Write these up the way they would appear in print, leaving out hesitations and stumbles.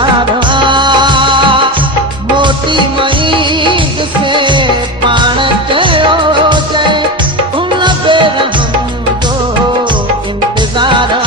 इंतजार मोती मईद से पाण चयो जय उन बेरहम जो इंतजार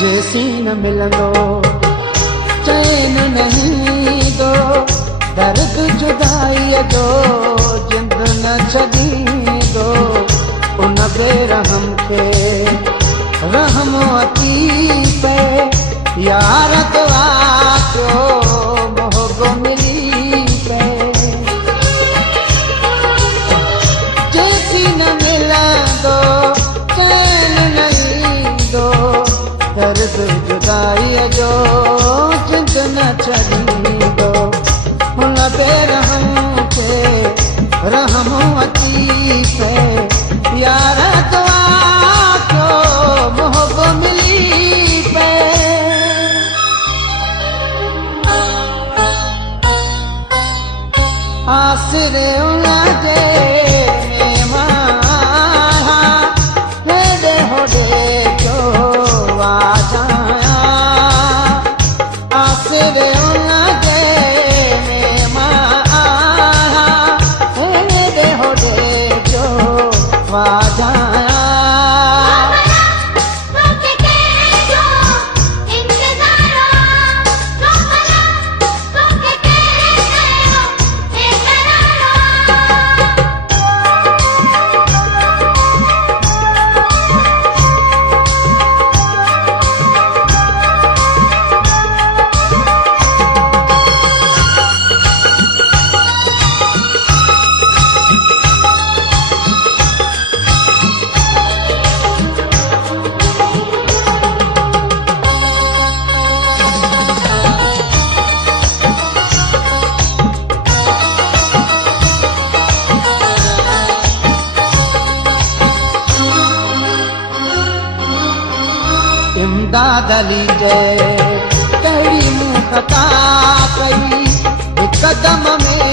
जैसी न मिलंदो चैन नहीं दो दर्द जुदाई जो जिंद न छॾींदो उन बेरहम खे रहम अची पे यार दुआ कयो मोहबो मिली पे जैसी न मिलंदो चैन नहीं दो दर्द जुदाई जो जिंद न छॾींदो हुन बेरहम खे रहम अची पे यार दुआ कयो मोहबो मिली पे आसिरे उन जे इमदाद अली जय कहिड़ी मूं ख़ता कई हिकु कदम में